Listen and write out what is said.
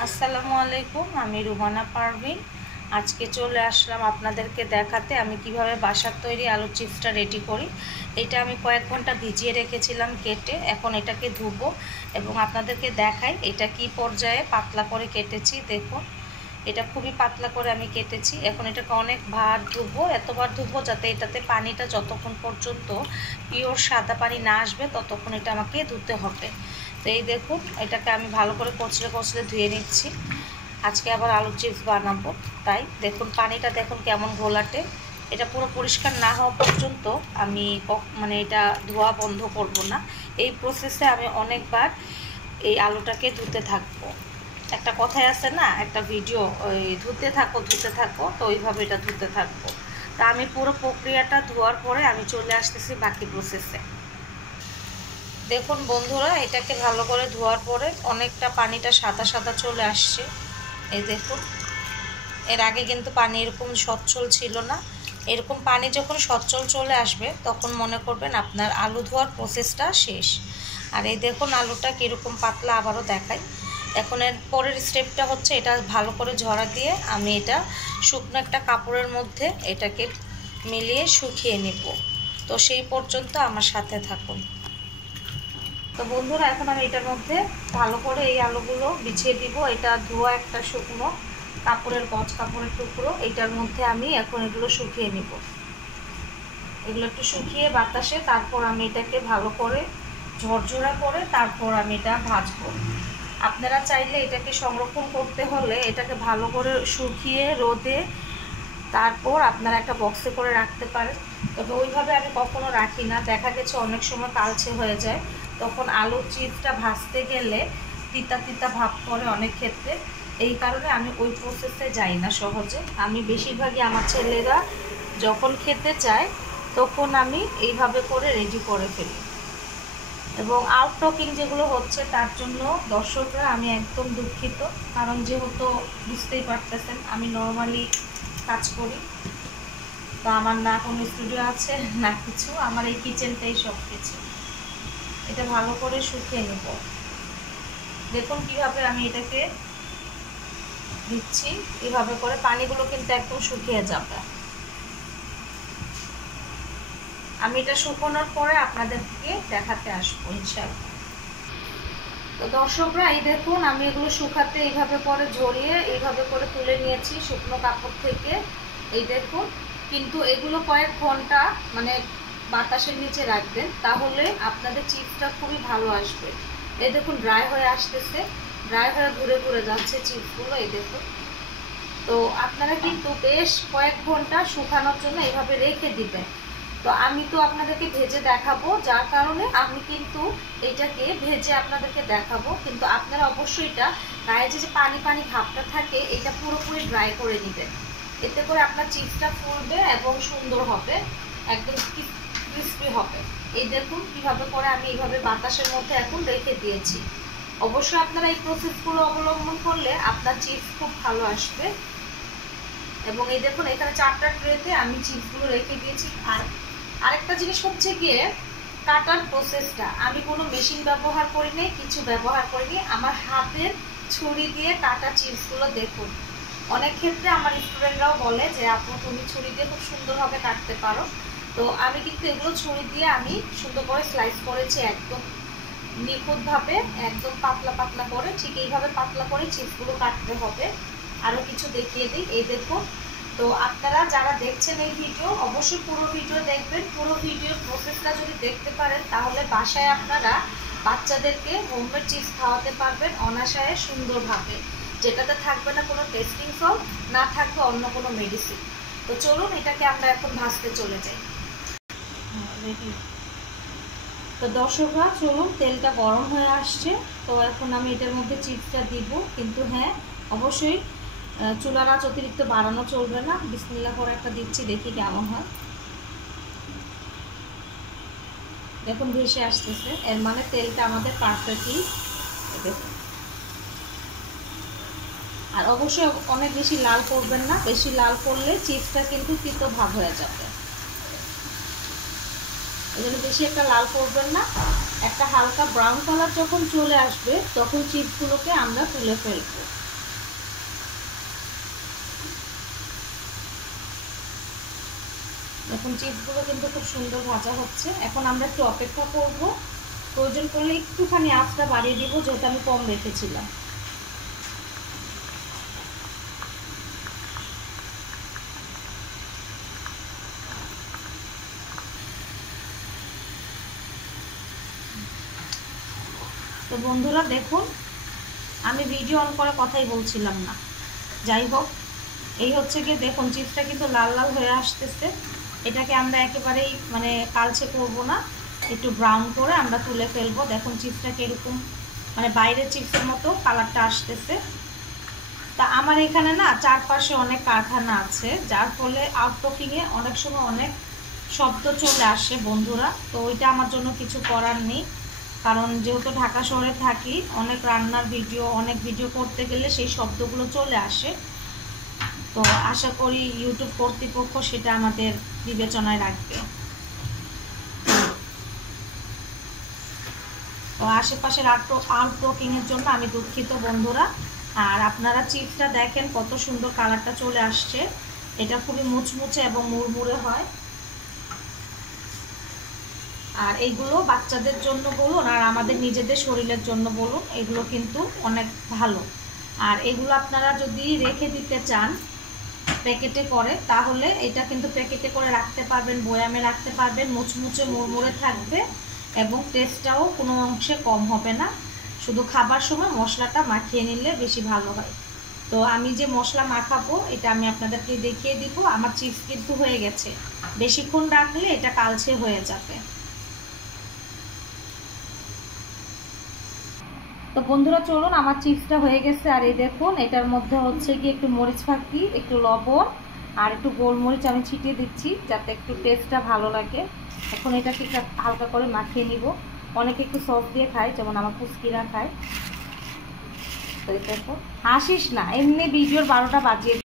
আসসালামু আলাইকুম, আমি রুমানা পারভিন। আজকে চলে আসলাম আপনাদেরকে দেখাতে আমি কিভাবে বাসার তৈরি আলুর চিপসটা রেডি করি। এটা আমি কয়েক ঘন্টা ভিজিয়ে রেখেছিলাম কেটে, এখন এটাকে ধুবো এবং আপনাদেরকে দেখাই এটা কি পর্যায়ে পাতলা করে কেটেছি। দেখুন, এটা খুবই পাতলা করে আমি কেটেছি। এখন এটাকে অনেকবার ধুবো, এতবার ধুবো যাতে এটাতে পানিটা যতক্ষণ পর্যন্ত পিওর সাদা পানি না আসবে ততক্ষণ এটা আমাকে ধুতে হবে। তো এই দেখুন, এটাকে আমি ভালো করে কচলে কচলে ধুয়ে নিচ্ছি। আজকে আবার আলুর চিপস বানাবো, তাই দেখুন পানিটা দেখুন কেমন ঘোলাটে। এটা পুরো পরিষ্কার না হওয়া পর্যন্ত আমি এটা ধোয়া বন্ধ করব না। এই প্রসেসে আমি অনেকবার এই আলুটাকে ধুতে থাকবো। একটা কথাই আছে না, একটা ভিডিও, ওই ধুতে থাকো ধুতে থাকো, তো ওইভাবে এটা ধুতে থাকবো। তা আমি পুরো প্রক্রিয়াটা ধোয়ার পরে আমি চলে আসতেছি বাকি প্রসেসে। দেখুন বন্ধুরা, এটাকে ভালো করে ধোয়ার পরে অনেকটা পানিটা সাদা সাদা চলে আসছে। এই দেখুন, এর আগে কিন্তু পানি এরকম সচ্ছল ছিল না। এরকম পানি যখন সচ্ছল চলে আসবে তখন মনে করবেন আপনার আলু ধোয়ার প্রসেসটা শেষ। আর এই দেখুন আলুটা কীরকম পাতলা, আবারও দেখাই। এখন এর পরের স্টেপটা হচ্ছে এটা ভালো করে ঝরা দিয়ে আমি এটা শুকনো একটা কাপড়ের মধ্যে এটাকে মিলিয়ে শুকিয়ে নেব। তো সেই পর্যন্ত আমার সাথে থাকুন। তো বন্ধুরা, এখন আমি এটার মধ্যে ভালো করে এই আলুগুলো বিছিয়ে দিব। এটা ধোয়া একটা শুকনো কাপড়ের কাপড়ের টুকরো, এটার মধ্যে আমি এখন এগুলো শুকিয়ে নিব। এগুলো একটু শুকিয়ে বাতাসে তারপর আমি এটাকে ভালো করে ঝরঝরা করে তারপর আমি এটা ভাজবো। আপনারা চাইলে এটাকে সংরক্ষণ করতে হলে এটাকে ভালো করে শুকিয়ে রোদে তারপর আপনারা একটা বক্সে করে রাখতে পারেন। তবে ওইভাবে আমি কখনো রাখি না, দেখা গেছে অনেক সময় কালচে হয়ে যায়, তখন আলুর চিপসটা ভাজতে গেলে তিতা তিতা ভাব করে অনেক ক্ষেত্রে। এই কারণে আমি ওই প্রসেসে যাই না সহজে। আমি বেশিরভাগই আমার ছেলেরা যখন খেতে চায় তখন আমি এইভাবে করে রেডি করে ফেলি। এবং আউট টকিং যেগুলো হচ্ছে তার জন্য দর্শকরা আমি একদম দুঃখিত, কারণ যেহেতু বুঝতেই পারতেছেন আমি নর্মালি কাজ করি। তো আমার না কোনো স্টুডিও আছে না কিছু, আমার এই কিচেনটাই সব কিছু। এটা ভালো করে শুকিয়ে নেব। দেখুন কিভাবে আমি এটাকে দিচ্ছি, এভাবে করে পানিগুলো কিন্তু একদম শুকিয়ে যাবে। আমি এটা শুকানোর পরে আপনাদেরকে দেখাতে আসবো ইনশাআল্লাহ। তো দর্শকরা, এই দেখুন আমি এগুলো শুকাতে এইভাবে করে ঝরিয়ে এইভাবে করে তুলে নিয়েছি শুকনো কাপড় থেকে। এই দেখুন, কিন্তু এগুলো কয়েক ঘন্টা বাতাসের নিচে রাখবেন, তাহলে আপনাদের চিপসটা খুবই ভালো আসবে। এই দেখুন ড্রাই হয়ে আসতেছে, ড্রাই হয়ে ঘুরে ঘুরে যাচ্ছে চিপসগুলো। এই দেখুন, তো আপনারা কিন্তু বেশ কয়েক ঘন্টা শুকানোর জন্য এইভাবে রেখে দিবেন। তো আমি তো আপনাদেরকে ভেজে দেখাবো, যার কারণে আমি কিন্তু এইটাকে ভেজে আপনাদেরকে দেখাবো, কিন্তু আপনারা অবশ্যই এটা গায়ে যে পানি পানি ভাবটা থাকে এটা পুরোপুরি ড্রাই করে নেবেন। এতে করে আপনার চিপসটা ফুলবে এবং সুন্দর হবে, একদম ক্রিস্পি হবে। এই দেখুন কিভাবে করে আমি এইভাবে বাতাসের মধ্যে এখন রেখে দিয়েছি। অবশ্যই আপনারা এই প্রসেসগুলো অবলম্বন করলে আপনার চিপস খুব ভালো আসবে। এবং এই দেখুন এখানে 4টা ট্রেতে আমি চিপসগুলো রেখে দিয়েছি। আর আরেকটা জিনিস হচ্ছে গিয়ে কাটার প্রসেসটা, আমি কোনো মেশিন ব্যবহার করিনি, কিছু ব্যবহার করিনি, আমার হাতের ছুরি দিয়ে কাটা চিপসগুলো দেখুন। অনেক ক্ষেত্রে আমার স্টুডেন্টরাও বলে যে আপু তুমি ছুরি দিয়ে খুব সুন্দরভাবে কাটতে পারো। তো আমি কিন্তু এগুলো ছুরি দিয়ে আমি সুন্দর করে স্লাইস করেছি, একদম নিখুঁতভাবে, একদম পাতলা পাতলা করে। ঠিক এইভাবে পাতলা করে চিপসগুলো কাটতে হবে। আরও কিছু দেখিয়ে দিই, এই দেখুন। তো আপনারা যারা দেখছেন এই ভিডিও অবশ্যই পুরো ভিডিও দেখবেন। পুরো ভিডিওর প্রসেসটা যদি দেখতে পারেন তাহলে বাসায় আপনারা বাচ্চাদেরকে হোমমেড চিপস খাওয়াতে পারবেন অনায়াসে সুন্দরভাবে, যেটাতে থাকবে না কোনো টেস্টিং সল্ট, না থাকবে অন্য কোনো মেডিসিন। তো চলুন এটাকে আমরা এখন ভাজতে চলে যাই। তো দর্শকরা চলুন, তেলটা গরম হয়ে আসছে। তো এখন আমি এটার মধ্যে চিপসটা দিব, কিন্তু হ্যাঁ অবশ্যই চুলার আঁচ অতিরিক্ত বাড়ানো চলবে না। বিসমিল্লাহ করে একটা দিচ্ছি, দেখি কেমন হয়। দেখুন ভেসে আসতেছে, এর মানে তেলটা আমাদের পারফেক্টলি। দেখুন, আর অবশ্যই অনেক বেশি লাল করবেন না, বেশি লাল করলে চিপসটা কিন্তু তিতো ভাব হয়ে যাবে। এই জন্য বেশি একটা লাল করবেন না। একটা হালকা ব্রাউন কালার যখন চলে আসবে তখন চিপসগুলোকে আমরা তুলে ফেলবো। দেখুন চিপসগুলো কিন্তু খুব সুন্দর ভাজা হচ্ছে। এখন আমরা একটু অপেক্ষা করব, প্রয়োজন করলে একটুখানি আঁচটা বাড়িয়ে দিব, যেহেতু আমি কম রেখেছিলাম। তো বন্ধুরা দেখুন, আমি ভিডিও অন করে কথাই বলছিলাম না। যাই হোক, এই হচ্ছে গিয়ে দেখুন চিপসটা কিন্তু লাল লাল হয়ে আসতেছে। এটাকে আমরা একেবারেই মানে কালচে করব না, একটু ব্রাউন করে আমরা তুলে ফেলবো। দেখুন চিপসটা কীরকম মানে বাইরের চিপসের মতো কালারটা আসতেছে। তা আমার এখানে না চারপাশে অনেক কারখানা আছে, যার ফলে আউটডোরিংয়ে অনেক সময় অনেক শব্দ চলে আসে বন্ধুরা। তো ওইটা আমার জন্য কিছু করার নেই, কারণ যেহেতু ঢাকা শহরে থাকি, অনেক রান্নার ভিডিও অনেক ভিডিও করতে গেলে সেই শব্দগুলো চলে আসে। তো আশা করি ইউটিউব কর্তৃপক্ষ সেটা আমাদের বিবেচনায় রাখবে। তো আশেপাশের আউটডোরিংয়ের জন্য আমি দুঃখিত বন্ধুরা। আর আপনারা চিপসটা দেখেন কত সুন্দর কালারটা চলে আসছে। এটা খুবই মুচমুচে এবং মুড়মুড়ে হয়। আর এইগুলো বাচ্চাদের জন্য বলুন আর আমাদের নিজেদের শরীরের জন্য বলুন, এগুলো কিন্তু অনেক ভালো। আর এগুলো আপনারা যদি রেখে দিতে চান প্যাকেটে করে, তাহলে এটা কিন্তু প্যাকেটে করে রাখতে পারবেন, বয়ামে রাখতে পারবেন, মুচমুচে মুড়মুড়ে থাকবে এবং টেস্টটাও কোনো অংশে কম হবে না। শুধু খাবার সময় মশলাটা মাখিয়ে নিলে বেশি ভালো হয়। তো আমি যে মশলা মাখাবো এটা আমি আপনাদেরকে দেখিয়ে দিব। আমার চিপস কিন্তু হয়ে গেছে, বেশিক্ষণ রাখলে এটা কালচে হয়ে যাবে। তো বন্ধুরা চলুন, আমার চিপসটা হয়ে গেছে। আর এই দেখুন এটার মধ্যে হচ্ছে কি একটু মরিচ ফাঁকি, একটু লবণ আর একটু গোলমরিচ আমি ছিটিয়ে দিচ্ছি যাতে একটু টেস্টটা ভালো লাগে। এখন এটাকে হালকা করে মাখিয়ে নিব। অনেকে একটু সস দিয়ে খায়, যেমন আমার পুচকিরা খায়। তো এটা হাসিস না, এমনি ভিডিওর 12টা বাজিয়ে